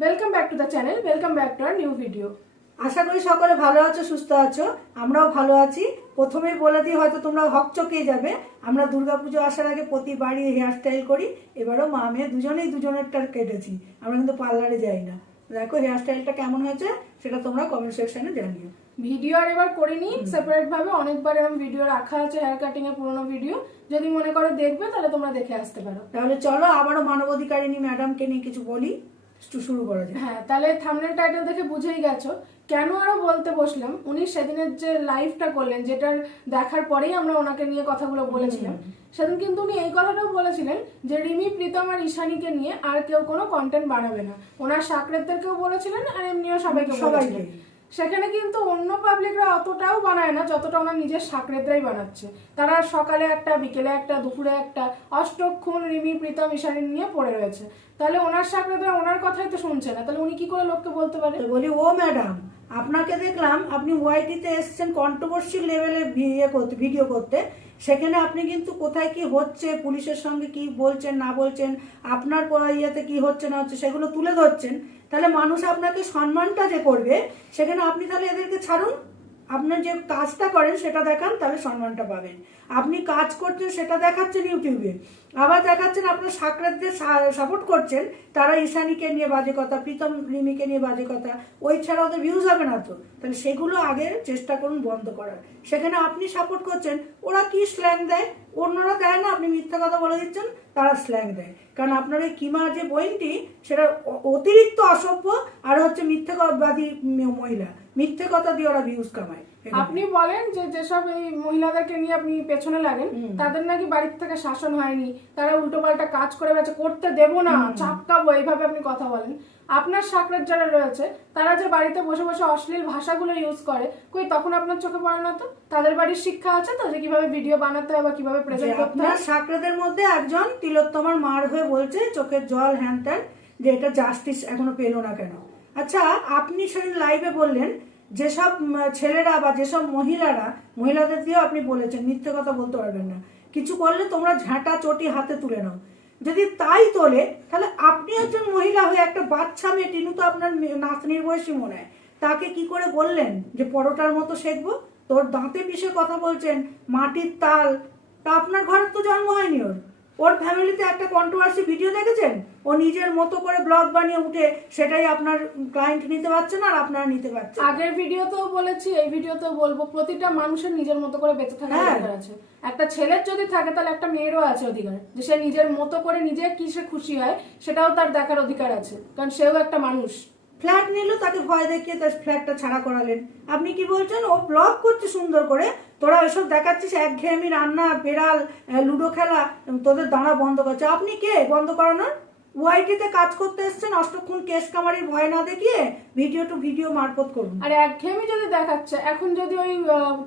Welcome back to the channel, welcome back to our new video. আশা করি সকলে ভালো আছো, সুস্থ আছো। আমরাও ভালো আছি। প্রথমেই বলে দিই, হয়তো তোমরা হকচকিয়ে যাবে, আমরা দুর্গাপুজো আসার আগে প্রতিবারই হেয়ার স্টাইল করি। এবারও মা মেয়ে দুজনেরটা কেটেছি, আমরা কিন্তু পার্লারে যাই না। দেখো হেয়ার স্টাইলটা কেমন হয়েছে সেটা তোমরা কমেন্ট সেকশনে জানিও। ভিডিও আর এবার করিনি, সেপারেট ভাবে অনেকবার এরকম ভিডিও রাখা আছে, হেয়ার কাটিং এর পুরোনো ভিডিও। যদি মনে করো দেখবে তাহলে তোমরা দেখে আসতে পারো। তাহলে চলো আবারও মানবাধিকারিণী ম্যাডামকে নিয়ে কিছু বলি, শুরু করা যায়। হ্যাঁ, তাহলে থাম্বনেল টাইটেল দেখে বুঝেই গেছো কেন আরো বলতে বসলাম। উনি সেদিনের যে লাইভটা করলেন, যেটার দেখার পরেই আমরা ওনাকে নিয়ে কথাগুলো বলেছিলাম, সেদিন কিন্তু উনি এই কথাটাও বলেছিলেন যে রিমি, প্রীতম আর ঈশানীকে নিয়ে আর কেউ কোনো কন্টেন্ট বানাবে না। ওনার সাকরেতদেরকেও বলেছিলেন আর এমনিও সবাইকে বলেছিলেন। সেখানে কিন্তু অন্য পাবলিকরা অতটাও বানায় না যতটা ওনার নিজের সাকরেতরাই বানাচ্ছে। তারা সকালে একটা, বিকেলে একটা, দুপুরে একটা, অষ্টক্ষণ রিমি, প্রীতম, ঈশানী নিয়ে পড়ে রয়েছে। তাহলে ওনার সাকরেতরা ওনার কথাই তো শুনছে না, তাহলে উনি কি করে লোককে বলতে পারে? বলি, ও ম্যাডাম, আপনাকে দেখলাম আপনি ওয়াইটিতে এসেছেন কন্ট্রোভার্সি লেভেলে ভিডিও করতে। সেখানে আপনি কিন্তু কোথায় কি হচ্ছে, পুলিশের সঙ্গে কি বলছেন না বলছেন, আপনার ইয়েতে কি হচ্ছে না হচ্ছে সেগুলো তুলে ধরছেন। তাহলে মানুষ আপনাকে সম্মানটা যে করবে, সেখানে আপনি তাহলে এদেরকে ছাড়ুন। আপনার যে কাজটা করেন সেটা দেখান, তাহলে সম্মানটা পাবেন। আপনি কাজ করছেন সেটা দেখাচ্ছেন ইউটিউবে, আবার দেখাচ্ছেন আপনার সাকরাতদের সাপোর্ট করছেন, তারা ঈশানীকে নিয়ে বাজে কথা, প্রীতম রিমিকে নিয়ে বাজে কথা, ওই ছাড়া ওদের ভিউজ হবে না তো। তাহলে সেগুলো আগে চেষ্টা করুন বন্ধ করার। সেখানে আপনি সাপোর্ট করছেন, ওরা কি স্ল্যাং দেয়, অন্যরা দেয় না, আপনি মিথ্যা কথা বলে দিচ্ছেন, তারা স্ল্যাং দেয়। কারণ আপনার এই কিমা যে বইনটি, সেটা অতিরিক্ত অসভ্য আর হচ্ছে মিথ্যাবাদী মহিলা, মিথ্যে কথা দিয়ে ওরা ভিউজ কামায়। আপনি বলেন যে যেসব এই মহিলাদেরকে নিয়ে আপনি পেছনে লাগেন, তাদের নাকি বাড়ির থেকে শাসন হয়নি, তারা উল্টো পাল্টা কাজ করে গেছে, করতে দেবো না, চাপকাবো, এইভাবে আপনি কথা বলেন। আপনার সাকরেত যারা রয়েছে, তারা যে বাড়িতে বসে বসে অশ্লীল ভাষাগুলো ইউজ করে, কই তখন আপনার চোখে পড়ে না তো? তাদের বাড়ির শিক্ষা আছে তো, যে কিভাবে ভিডিও বানাতে হবে বা কিভাবে প্রেজেন্ট করতে হয়। সাকরেতের মধ্যে একজন তিলোত্তমার মার হয়ে বলছে চোখের জল হ্যান ত্যান, যে এটা জাস্টিস এখনো পেলো না কেন। আচ্ছা, আপনি সেদিন লাইভে বললেন যেসব ছেলেরা বা যেসব মহিলাদের দিয়েও আপনি বলেছেন মিথ্যে কথা বলতে পারবেন না, কিছু করলে তোমরা ঝাঁটা চটি হাতে তুলে নাও। যদি তাই তোলে, তাহলে আপনি একজন মহিলা হয়ে একটা বাচ্চা মেয়ে, টিনু তো আপনার নাতনির বয়সী মনে হয়, তাকে কি করে বললেন যে পরোটার মতো শেখবো? তোর দাঁতে পিষে কথা বলছেন, মাটির তাল। তা আপনার ঘরের তো জন্ম হয়নি। ওর ফ্যামিলিতে একটা কন্ট্রোভার্সি ভিডিও দেখেছেন? ও নিজের মতো করে ব্লগ বানিয়ে উঠে সেটাই আপনার ক্লায়েন্ট নিতে পারছে না, আর আপনারা নিতে পারছেন। আগের ভিডিওতেও বলেছি, এই ভিডিওতেও বলবো, প্রতিটা মানুষের নিজের মতো করে বেঁচে থাকার অধিকার আছে। একটা ছেলের যদি থাকে, তাহলে একটা মেয়েরও আছে অধিকার, যে সে নিজের মতো করে নিজে কিসে খুশি হয় সেটাও তার দেখার অধিকার আছে, কারণ সেও একটা মানুষ। ফ্ল্যাট নিল, তাকে ভয় দেখিয়ে তার ফ্ল্যাটটা ছাড়া করালেন। আপনি কি বলছেন? ও ব্লগ করছে সুন্দর করে, তোরা এসব দেখাচ্ছিস একঘেয়েমি রান্না, বেড়াল, লুডো খেলা, তোদের দাঁড়া বন্ধ করছে। আপনি কে বন্ধ করানোর? ওয়াইটিতে কাজ করতে এসছেন, অষ্টক্ষণ কেশ কামারির ভয় না দেখিয়ে ভিডিও টু ভিডিও মারফত করুন। আর একঘেয়েমি যদি দেখাচ্ছে, এখন যদি ওই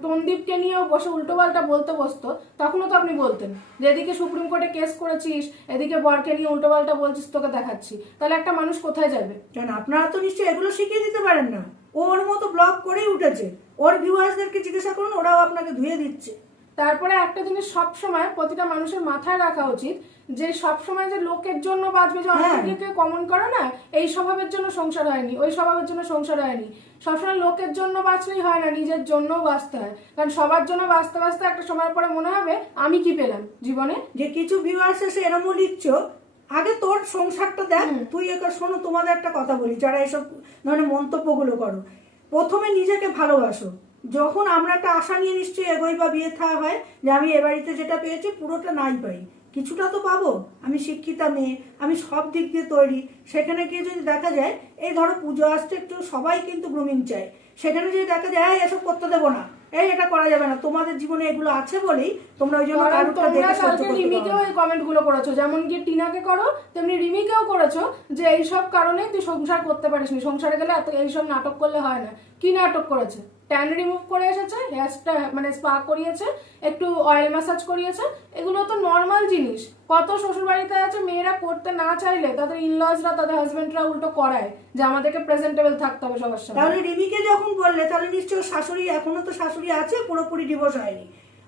টনদীপকে নিয়েও বসে উল্টো পাল্টা বলতে বসতো, তখনও তো আপনি বলতেন যে এদিকে সুপ্রিম কোর্টে কেস করেছিস, এদিকে বরকে নিয়ে উল্টো পাল্টা বলছিস, তোকে দেখাচ্ছি। তাহলে একটা মানুষ কোথায় যাবে? কেন আপনারা তো নিশ্চয়ই এগুলো শিখিয়ে দিতে পারেন না। ওর মতো ব্লগ করেই উঠেছে, ওর ভিউয়ার্সদেরকে জিজ্ঞাসা করুন, ওরাও আপনাকে ধুয়ে দিচ্ছে। তারপরে একটা জিনিস সবসময় প্রতিটা মানুষের মাথায় রাখা উচিত, যে সবসময় যে লোকের জন্য বাঁচবে, যে অনেকে কমন করে না, এই স্বভাবের জন্য সংসার হয়নি, ওই স্বভাবের জন্য সংসার হয়নি। সবসময় লোকের জন্য বাঁচলেই হয় না, নিজের জন্যও বাঁচতে হয়। কারণ সবার জন্য বাঁচতে বাঁচতে একটা সময় পরে মনে হবে আমি কি পেলাম জীবনে। যে কিছু ভিউয়ার্স এসে এরমও লিখছ, আগে তোর সংসারটা দেখ। তুই এবার শোনো, তোমাদের একটা কথা বলি, যারা এসব ধরনের মন্তব্যগুলো করো, প্রথমে নিজেকে ভালোবাসো। যখন আমরা একটা আশা নিয়ে নিশ্চয়ই এগোই বা বিয়ে থা হয়, যে আমি এ বাড়িতে যেটা পেয়েছি পুরোটা নাই পাই, কিছুটা তো পাবো। আমি শিক্ষিতা মেয়ে, আমি সব দিক দিয়ে তৈরি। সেখানে গিয়ে যদি দেখা যায়, এই ধরো পুজো আসছে, একটু সবাই কিন্তু গ্রুমিং চায়, সেখানে যদি দেখা যায় এসব করতে দেবো না, এটা করা যাবে না, তোমাদের জীবনে এগুলো আছে বলেই তোমরা ওই জন্য রিমিকেও এই কমেন্ট গুলো করেছো, যেমন কি টিনাকে করো তেমনি রিমিকেও করেছো, যে এইসব কারণে তুই সংসার করতে পারিস নি, সংসারে গেলে এত এইসব নাটক করলে হয় না। কি নাটক করেছে? ট্যান রিমুভ করে এসেছে, হেয়ারটা মানে স্পা করিয়েছে, একটু অয়েল ম্যাসাজ করিয়েছে, এগুলো তো নর্মাল জিনিস। কত শ্বশুর বাড়িতে আছে মেয়েরা করতে না চাইলে তাদের ইনলজরা, তাদের হাজবেন্ডরা উল্টো করায়, যে আমাদেরকে প্রেজেন্টেবল থাকতে হবে সবার সামনে। তাহলে রিমিকে যখন বললে, তাহলে নিশ্চয়ই শাশুড়ি, এখনো তো শাশুড়ি আছে, পুরোপুরি ডিভোর্স হয়নি।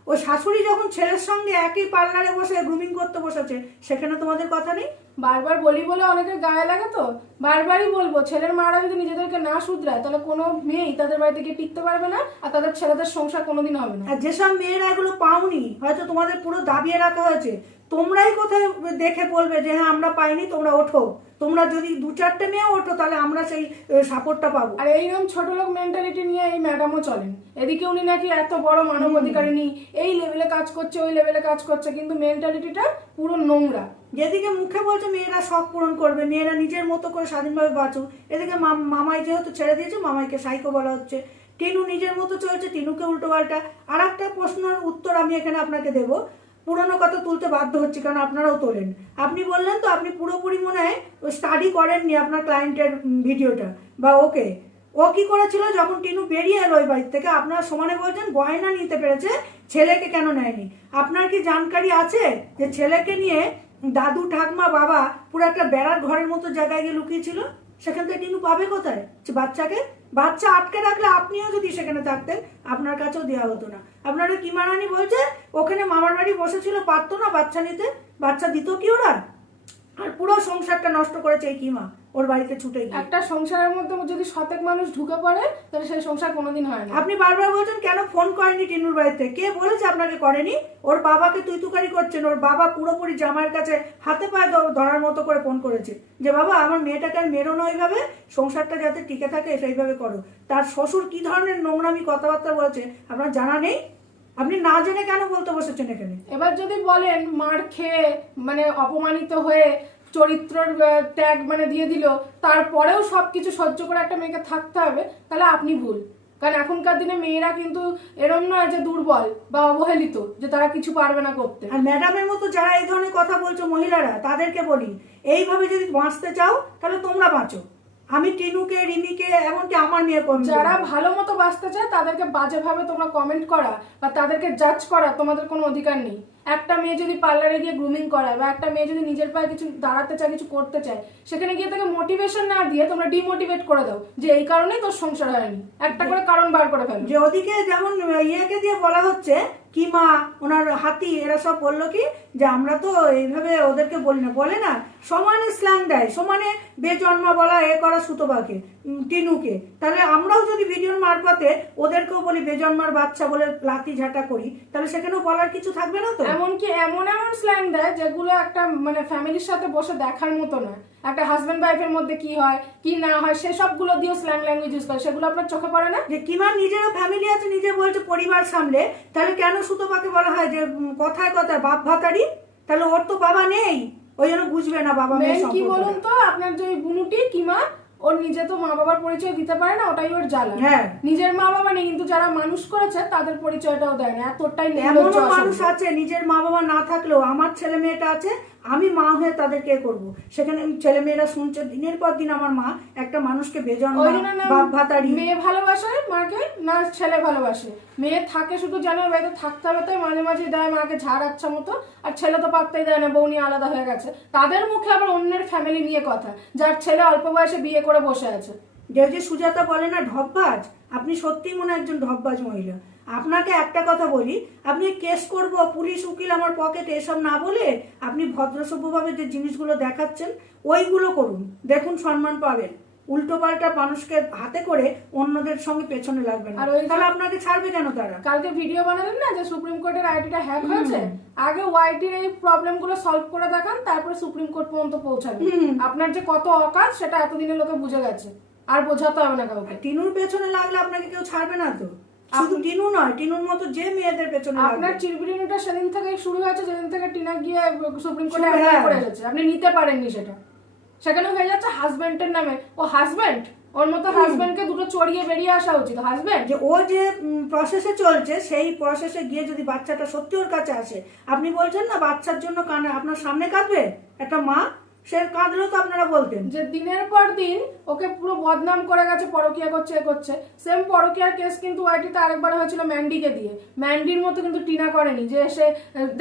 ওই শাশুড়ি যখন ছেলের সঙ্গে একই পার্লারে বসে গ্রুমিং করতে বসেছে, সেখানে তোমাদের কথা নেই? বারবার বলি বলে অনেকের গায়ে লাগে তো, বারবারই বলবো ছেলের মারা যদি নিজেদেরকে না শুধরায় তাহলে কোনো মেয়েই তাদের বাড়িতে গিয়ে টিকতে পারবে না, আর তাদের ছেলেদের সংসার কোনোদিন হবে না। আর যেসব মেয়েরা এগুলো পাওনি, হয়তো তোমাদের পুরো দাবিয়ে রাখা হয়েছে, তোমরাই কোথায় দেখে বলবে যে হ্যাঁ আমরা পাইনি, তোমরা ওঠো। তোমরা যদি 2-4টে মেয়ে ওঠো তাহলে আমরা সেই সাপোর্টটা পাবো। আর এইরকম ছোট লোক মেন্টালিটি নিয়ে এই ম্যাডামও চলেন। এদিকে উনি নাকি এত বড় মানবাধিকারী নিয়ে এই লেভেলে কাজ করছে, ওই লেভেলে কাজ করছে, কিন্তু মেন্টালিটিটা পুরো নোংরা। যেদিকে মুখে বলছে মেয়েরা শখ পূরণ করবে, মেয়েরা নিজের মতো করে স্বাধীনভাবে বাঁচুক, এদিকে মামাই যেহেতু ছেড়ে দিয়েছে মামাইকে সাইকো বলা হচ্ছে। টিনু নিজের মতো চলছে, টিনুকে উল্টো পাল্টা। আর একটা প্রশ্নের উত্তর আমি এখানে আপনাকে দেবো, পুরনো কথা তুলতে বাধ্য হচ্ছে কারণ আপনারাও তোলেন। আপনি বললেন তো আপনি পুরোপুরি মনে হয় স্টাডি করেননি আপনার ক্লায়েন্টের ভিডিওটা বা ওকে। ও কি করেছিল যখন টিনু বেরিয়ে এলো ওই বাড়ি থেকে, আপনারা সমানে বলছেন গয়না নিতে পেরেছে, ছেলেকে কেন নেয়নি? আপনার কি জানকারি আছে যে ছেলেকে নিয়ে দাদু ঠাকমা বাবা পুরো একটা বেড়ার ঘরের মতো জায়গায় গিয়ে লুকিয়েছিল? সেখান থেকে টিনু পাবে কোথায় বাচ্চাকে? বাচ্চা আটকে রাখলে আপনিও যদি সেখানে থাকতেন আপনার কাছেও দেওয়া হতো না। আপনারা কিমা রানী বলছে ওখানে মামার বাড়ি বসেছিল, পারতো না বাচ্চা নিতে? বাচ্চা দিত কি ওরা? আর পুরো সংসারটা নষ্ট করেছে এই কিমা ওর বাড়িতে ছুটে গিয়ে। একটা সংসারের মধ্যে যদি শতেক মানুষ ঢুকে পড়ে তাহলে সেই সংসার কোনোদিন হয় না। আপনি বারবার বলছেন কেন ফোন করেনি টিনুর বাড়িতে, কে বলেছে আপনাকে করেনি? ওর বাবাকে তুইতুকারি করছেন, ওর বাবা পুরোপুরি জামাইয়ের কাছে হাতে পায়ে ধরার মতো করে ফোন করেছে যে বাবা আমার মেয়েটাকে আর মেরো না, ওইভাবে সংসারটা যাতে টিকে থাকে সেইভাবে করো। তার শ্বশুর কি ধরনের নোংরামি কথাবার্তা বলেছে আপনার জানা নেই? আপনি না জেনে কেন বলতে বসেছেন এখানে? এবার যদি বলেন মার খেয়ে মানে অপমানিত হয়ে চরিত্রের ট্যাগ মানে দিয়ে দিল, তারপরেও সবকিছু সহ্য করে একটা মেয়েকে থাকতে হবে, তাহলে আপনি ভুল। কারণ এখনকার দিনে মেয়েরা কিন্তু এরম নয় যে দুর্বল বা অবহেলিত, যে তারা কিছু পারবে না করতে। আর ম্যাডামের মতো যারা এই ধরনের কথা বলছো মহিলারা, তাদেরকে বলি এইভাবে যদি বাঁচতে চাও তাহলে তোমরা বাঁচো। আমি টিনুকে, রিমিকে, এমনকি আমার নিয়ে কম। যারা ভালো মতো বাঁচতে চায় তাদেরকে বাজেভাবে তোমরা কমেন্ট করা বা তাদেরকে জাজ করা তোমাদের কোনো অধিকার নেই। একটা মেয়ে যদি পার্লারে গিয়ে গ্রুমিং করায় বা একটা মেয়ে যদি নিজের পায়ে কিছু দাঁড়াতে চায়, কিছু করতে চায়, সেখানে গিয়ে তাকে মোটিভেশন না দিয়ে তোমরা ডিমোটিভেট করে দাও যে এই কারণেই তোর সংসার হয়নি। একটা করে কারণ বার করে ফেলো। যে ওদিকে যেমন ইয়েকে দিয়ে বলা হচ্ছে কিমা, ওনার হাতি, এরা সব বললো কি যে আমরা তো এইভাবে ওদেরকে বলি না, বলে না সমানে স্ল্যাং দেয়, সমানে বেজন্মা বলা, এ করা সুতোবাকে, টিনুকে। তাহলে আমরাও যদি ভিডিওর মারফতে ওদেরকেও বলি বেজন্মার বাচ্চা বলে লাথি ঝাঁটা করি, তাহলে সেখানেও বলার কিছু থাকবে না তো? এমনকি এমন এমন স্ল্যাং দেয় যেগুলো একটা মানে ফ্যামিলির সাথে বসে দেখার মতো না। একটা হাজবেন্ড ওয়াইফের মধ্যে কি হয় কি না হয় সে সবগুলো দিয়েও স্ল্যাং ল্যাঙ্গুয়েজ ইউজ করে, সেগুলো আপনার চোখে পড়ে না? যে কিমার নিজেরও ফ্যামিলি আছে, নিজে বলছে পরিবার সামলে, তাহলে কেন সুতোপাকে বলা হয় যে কথায় কথায় বাপ ভাতারি? তাহলে ওর তো বাবা নেই, ওই জন্য বুঝবে না বাবা মেয়ে মেন কি সম্পর্ক। বলুন তো, আপনার যে বুনুটি কিমা, ওর নিজে তো মা বাবার পরিচয় দিতে পারে না, ওটাই ওর জ্বালা। হ্যাঁ, নিজের মা বাবা নেই কিন্তু যারা মানুষ করেছে তাদের পরিচয়টাও দেয় না, এতটাই এমনও মানুষ আছে নিজের মা বাবা না থাকলেও আমার ছেলে মেয়েটা আছে, আমি মা হয়ে তাদেরকে করব। সেখানে ছেলে মেয়েরা শুনছে দিনের পর দিন আমার মা একটা মানুষকে বেজন্মা, বাপ ভাতারি। মেয়ে ভালোবাসে মাকে না ছেলে ভালোবাসে? মেয়ে থাকে শুধু জানে বাড়িতে থাকতে হবে, তাই মাঝে মাঝে দেয় মাকে ঝাড় আচ্ছা মতো, আর ছেলে তো পাত্তাই দেয় না, বউ নিয়ে আলাদা হয়ে গেছে। তাদের মুখে আবার অন্যের ফ্যামিলি নিয়ে কথা, যার ছেলে অল্প বয়সে বিয়ে করে বসে আছে। যে সুজাতা বলে না ঢপবাজ, আপনি সত্যিই মনে একজন ঢপবাজ মহিলা। আপনাকে একটা কথা বলি, আপনি কেস করব, পুলিশ উকিল আমার পকেটে, এসব না বলে আপনি ভদ্রসভ্যভাবে যে জিনিসগুলো দেখাচ্ছেন ওইগুলো করুন, দেখুন সম্মান পাবেন। উল্টো পাল্টা মানুষকে হাতে করে অন্যদের সঙ্গে পেছনে লাগবেন, আর ওই তাহলে আপনাকে ছাড়বে কেন তারা? কালকে ভিডিও বানালেন না যে সুপ্রিম কোর্টের আইটিটা হ্যাক হয়েছে, আগে ওয়াইটির এই প্রবলেম গুলো সলভ করে দেখান, তারপরে সুপ্রিম কোর্ট পর্যন্ত পৌঁছাবেন। আপনার যে কত অকাজ সেটা এতদিনে লোকে বুঝে গেছে, আর বোঝাতে হবে না কাউকে। টিনুর পেছনে লাগলে আপনাকে কেউ ছাড়বে না তো। শুধু টিনু নয়, টিনুর মতো যে মেয়েদের পেছনে আপনার চিরবিরিনিটা সেদিন থেকেই শুরু হয়েছে, যেদিন থেকে টিনা গিয়ে সুপ্রিম কোর্টে অ্যাপ্লাই করে এসেছে। আপনি নিতে পারেননি সেটা, সেখানে হয়ে যাচ্ছে হাজবেন্ডের নামে। ও হাজবেন্ড, ওর মতো হাজবেন্ডকে দুটো চড়িয়ে বেরিয়ে আসা উচিত। হাজবেন্ড যে ও যে প্রসেসে চলছে সেই প্রসেসে গিয়ে যদি বাচ্চাটা সত্যি ওর কাছে আসে, আপনি বলছেন না বাচ্চার জন্য কানে আপনার সামনে কাঁদবে একটা মা, সে কাঁদলেও তো আপনারা বলতেন যে দিনের পর দিন ওকে পুরো বদনাম করে গেছে, পরকিয়া করছে এ করছে। সেম পরকিয়ার কেস কিন্তু ওয়াইটিতে আরেকবার হয়েছিল ম্যান্ডিকে দিয়ে। ম্যান্ডির মতো কিন্তু টিনা করেনি যে এসে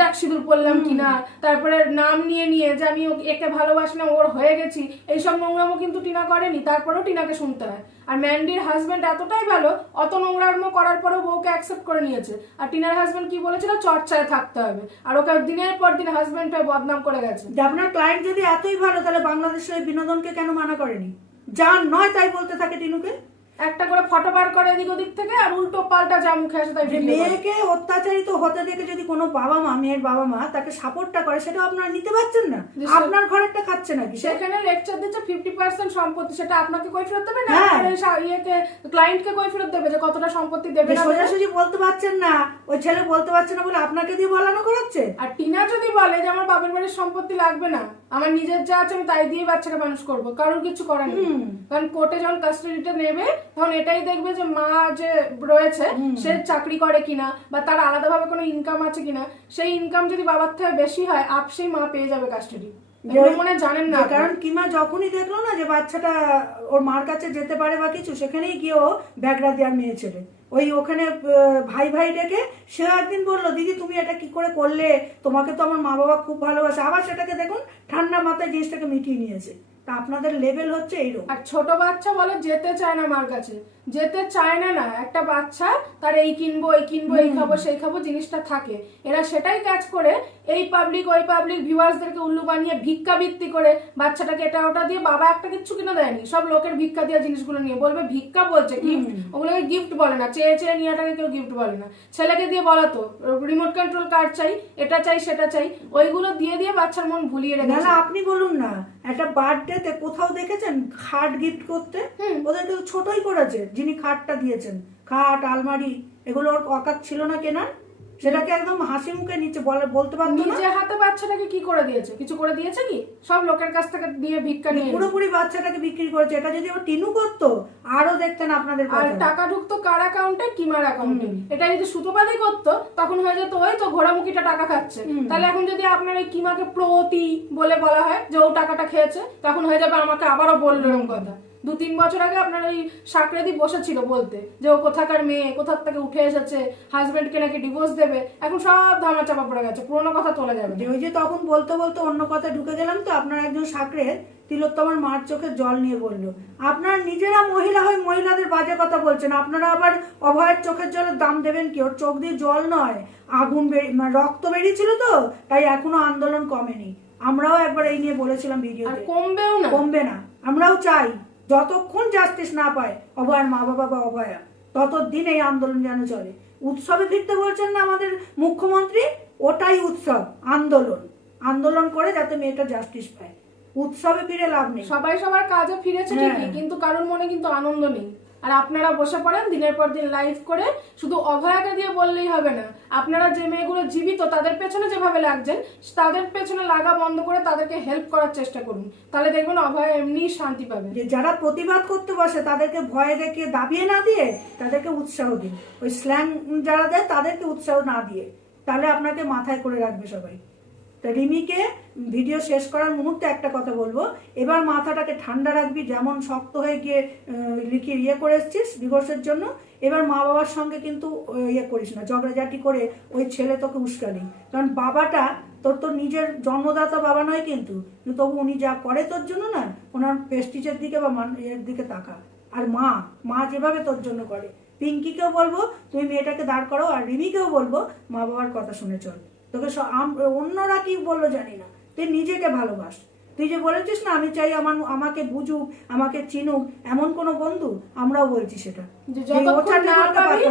দেখ সিঁদুর পড়লাম কিনা, তারপরে নাম নিয়ে নিয়ে যে আমি একে ভালোবাসি না ওর হয়ে গেছি, এইসব নোংরামো কিন্তু টিনা করেনি। তারপরেও টিনাকে শুনতে হয়। আর ম্যান্ডির হাজবেন্ড এতটাই ভালো, অত নোংরামো করার পরেও বউকে অ্যাকসেপ্ট করে নিয়েছে। আর টিনার হাজবেন্ড কি বলেছিল, চর্চায় থাকতে হবে, আর ওকে দিনের পর দিন হাজবেন্ড হয়ে বদনাম করে গেছে। আপনার ক্লায়েন্ট যদি এতই এতই ভালো, তাহলে বাংলাদেশের এই বিনোদনকে কেন মানা করেনি? যা নয় তাই বলতে থাকে টিনুকে, একটা করে ফটো বার করে এদিক ওদিক থেকে, আর উল্টো পাল্টা যা মুখে আসে তাই যে video করে। মেয়েকে অত্যাচারিত হতে দেখে যদি কোনো বাবা মা, মেয়ের বাবা মা তাকে সাপোর্টটা করে, সেটা আপনারা নিতে পারছেন না? আপনার ঘরেরটা খাচ্ছে নাকি সে? সেখানে লেকচার দিচ্ছে 50% সম্পত্তি, সেটা আপনাকে কই ফেরত দেবে না হ্যাঁ। ইয়েকে ক্লায়েন্টকে কই ফেরত দেবে যে কতটা সম্পত্তি দেবে না দেবে? সোজাসুজি বলতে পারছেন না, ওই ছেলে বলতে পারছে না বলে আপনাকে দিয়ে বলানো করাচ্ছে। আর টিনা যদি বলে যে আমার বাপের বাড়ির সম্পত্তি লাগবে না, আমার নিজের যা আছে আমি তাই দিয়ে বাচ্চাকে মানুষ করব, কারোর কিছু করার নেই। কারণ কোর্টে যখন কাস্টাডিটা নেবে তখন এটাই দেখবে যে মা যে রয়েছে সে চাকরি করে কিনা, বা তার আলাদাভাবে কোনো ইনকাম আছে কিনা। সেই ইনকাম যদি বাবার থেকে বেশি হয়, আপসেই মা পেয়ে যাবে কাস্টাডি। মনে জানেন না, কারণ কিমা যখনই দেখলো না যে বাচ্চাটা ওর মার কাছে যেতে পারে বা কিছু, সেখানেই গিয়ে ও ব্যাগরা দেওয়ার মেয়ে ছেলে ওই ওখানে ভাই ভাই ডেকে সে একদিন বললো, দিদি তুমি এটা কি করে করলে, তোমাকে তো আমার মা বাবা খুব ভালোবাসে। আবার সেটাকে দেখুন ঠান্ডা মাথায় জিনিসটাকে মিটিয়ে নিয়েছে। তা আপনাদের লেভেল হচ্ছে এইরকম। আর ছোট বাচ্চা বলে যেতে চায় না মার কাছে, যেতে চায় না। না, একটা বাচ্চা তার এই কিনবো এই কিনবো এই খাবো সেই খাবো জিনিসটা থাকে, এরা সেটাই কাজ করে এই পাবলিক ওই পাবলিক ভিউয়ার্সদেরকে উল্লু বানিয়ে ভিক্ষাবৃত্তি করে বাচ্চাটাকে এটা ওটা দিয়ে, বাবা একটা কিচ্ছু কিনে দেয়নি, সব লোকের ভিক্ষা দেওয়া জিনিসগুলো নিয়ে বলবে ভিক্ষা বলছে, গিফট, ওগুলোকে গিফট বলে না, চেয়ে চেয়ে নিয়েটাকে কেউ গিফট বলে না। ছেলেকে দিয়ে বলাতো রিমোট কন্ট্রোল কার চাই, এটা চাই সেটা চাই, ওইগুলো দিয়ে দিয়ে বাচ্চার মন ভুলিয়ে না রেখেছে। না, আপনি বলুন না, একটা বার্থডেতে কোথাও দেখেছেন খাট গিফট করতে? ওদেরকে তো ছোটই করেছে। যিনি খাটটা দিয়েছেন, খাট আলমারি এগুলো ওর অকাত ছিল না কেনার, সেটাকে একদম হাসি মুখে নিচে বলতে পারতো না। নিজে হাতে বাচ্চাটাকে কি করে দিয়েছে? কিছু করে দিয়েছে কি? সব লোকের কাছ থেকে দিয়ে ভিক্ষা নিয়ে পুরোপুরি বাচ্চাটাকে বিক্রি করেছে। এটা যদি ও টিনু করতো আরো দেখতেন আপনাদের আর কথা। টাকা ঢুকতো কার অ্যাকাউন্টে? কিমার অ্যাকাউন্টে। এটা যদি সুতোবাদী করতো তখন হয়ে যেত ওই তো ঘোড়ামুখীটা টাকা খাচ্ছে। তাহলে এখন যদি আপনার ওই কিমাকে প্রতি বলে বলা হয় যে ও টাকাটা খেয়েছে, তখন হয়ে যাবে আমাকে আবারও বললো এরকম কথা। 2-3 বছর আগে আপনার ওই সাকরেদি বসেছিল বলতে যে ও কোথাকার মেয়ে, কোথার থেকে উঠে এসেছে, হাজবেন্ডকে নাকি ডিভোর্স দেবে। এখন সব ধামা চাপা পড়ে গেছে, পুরোনো কথা তোলা যাবে না। ওই যে তখন বলতে বলতে অন্য কথা ঢুকে গেলাম, তো আপনার একজন সাকরের তিলোত্তমার মার চোখের জল নিয়ে বললো, আপনারা নিজেরা মহিলা হয়ে মহিলাদের বাজে কথা বলছেন, আপনারা আবার অভয়ের চোখের জলের দাম দেবেন কি? ওর চোখ দিয়ে জল নয়, আগুন রক্ত বেরিয়েছিল, তো তাই এখনো আন্দোলন কমেনি। আমরাও একবার এই নিয়ে বলেছিলাম ভিডিওতে, কমবেও না, কমবে না। আমরাও চাই যতক্ষণ জাস্টিস না পায় অভয়ের মা বাবা বা অভয়া, ততদিন এই আন্দোলন যেন চলে। উৎসবে ফিরতে বলছেন না আমাদের মুখ্যমন্ত্রী, ওটাই উৎসব, আন্দোলন। আন্দোলন করে যাতে মেয়েটা জাস্টিস পায়, উৎসবে ফিরে লাভ নেই। সবাই সবার কাজে ফিরেছে ঠিকই, কিন্তু কারোর মনে কিন্তু আনন্দ নেই। আর আপনারা বসে পড়েন দিনের পর দিন লাইভ করে, শুধু অভয়াকে দিয়ে বললেই হবে না। আপনারা যে মেয়েগুলো জীবিত তাদের পেছনে যেভাবে লাগছেন, তাদের পেছনে লাগা বন্ধ করে তাদেরকে হেল্প করার চেষ্টা করুন, তাহলে দেখবেন অভয়া এমনি শান্তি পাবে। যে যারা প্রতিবাদ করতে বসে তাদেরকে ভয় দেখিয়ে দাবিয়ে না দিয়ে তাদেরকে উৎসাহ দিন। ওই স্ল্যাং যারা দেয় তাদেরকে উৎসাহ না দিয়ে, তাহলে আপনাকে মাথায় করে রাখবে সবাই। তা রিমিকে ভিডিও শেষ করার মুহূর্তে একটা কথা বলবো, এবার মাথাটাকে ঠান্ডা রাখবি। যেমন শক্ত হয়ে গিয়ে ইয়ে করে এসছিস ডিভোর্সের জন্য, এবার মা বাবার সঙ্গে কিন্তু ইয়ে করিস না, ঝগড়াঝাটি করে ওই ছেলে তোকে উস্কানি। কারণ বাবাটা তোর তো নিজের জন্মদাতা বাবা নয়, কিন্তু তবু উনি যা করে তোর জন্য না, ওনার প্রেস্টিজের দিকে বা এর দিকে তাকা। আর মা যেভাবে তোর জন্য করে, পিঙ্কিকেও বলবো তুমি মেয়েটাকে দাঁড় করো, আর রিমিকেও বলবো মা বাবার কথা শুনে চল। তোকে অন্যরা কি বললো জানি না, তুই নিজেকে ভালোবাস। তুই যে বলেছিস না আমি চাই আমাকে বুঝুক, আমাকে চিনুক, এমন কোনো বন্ধু, আমরাও বলছি সেটা,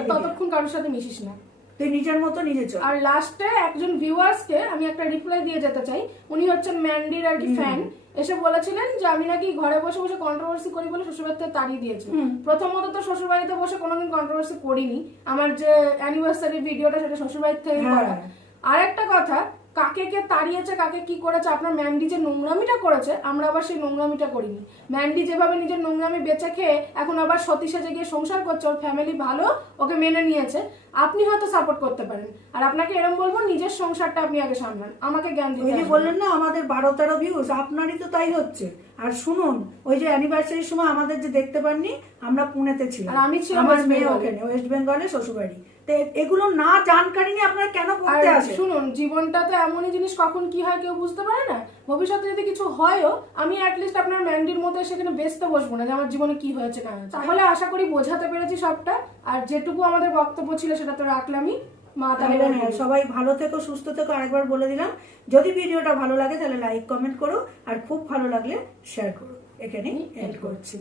ততক্ষণ কারোর সাথে মিশিস না, তুই নিজের মতো নিজে চল। আর লাস্টে একজন ভিউয়ার্সকে আমি একটা রিপ্লাই দিয়ে যেতে চাই। উনি হচ্ছেন ম্যান্ডির আর কি ফ্যান, এসে বলেছিলেন যে আমি নাকি ঘরে বসে বসে কন্ট্রোভার্সি করি বলে শ্বশুরবাড়ি থেকে তাড়িয়ে দিয়েছি। প্রথমত তো শ্বশুরবাড়িতে বসে কোনোদিন কন্ট্রোভার্সি করিনি, আমার যে অ্যানিভার্সারি ভিডিওটা সেটা শ্বশুরবাড়ির থেকে করা। আর একটা কথা, কাকে কে তাড়িয়েছে, কাকে কি করেছে, আপনার ম্যান্ডি যে নোংরামিটা করেছে আমরা আবার সেই নোংরামিটা করিনি। ম্যান্ডি যেভাবে নিজের নোংরামি বেঁচে খেয়ে এখন আবার সতী সেজে গিয়ে সংসার করছে, ওর ফ্যামিলি ভালো, ওকে মেনে নিয়েছে, আপনি হয়তো সাপোর্ট করতে পারেন। আর আপনাকে এরকম বলবো, নিজের সংসারটা আপনি আগে সামলান, আমাকে জ্ঞান দিতে। ওই যে বললেন না আমাদের 12-13 ভিউজ, আপনারই তো তাই হচ্ছে। আর শুনুন, ওই যে অ্যানিভার্সারির সময় আমাদের যে দেখতে পাননি, আমরা পুনেতে ছিলাম, আর আমি ছিলাম আমার মেয়ে ওখানে ওয়েস্ট বেঙ্গলে শ্বশুরবাড়ি। এগুলো না জানকারি নিয়ে আপনারা কেন করতে আসেন? শুনুন, জীবনটা তো এমনই জিনিস, কখন কি হয় কেউ বুঝতে পারে না। ভবিষ্যতে যদি কিছু হয়ও, আমি অ্যাটলিস্ট আপনার ম্যান্ডির মতো সেখানে বেচতে বসবো না যে আমার জীবনে কি হয়েছে না হয়েছে। তাহলে আশা করি বোঝাতে পেরেছি সবটা, আর যেটুকু আমাদের বক্তব্য ছিল সেটা তো রাখলামই। মা তাহলে তাহলে হ্যাঁ, সবাই ভালো থেকো, সুস্থ থেকো। আরেকবার বলে দিলাম, যদি ভিডিওটা ভালো লাগে তাহলে লাইক কমেন্ট করো, আর খুব ভালো লাগলে শেয়ার করো। এখানেই এন্ড করছি।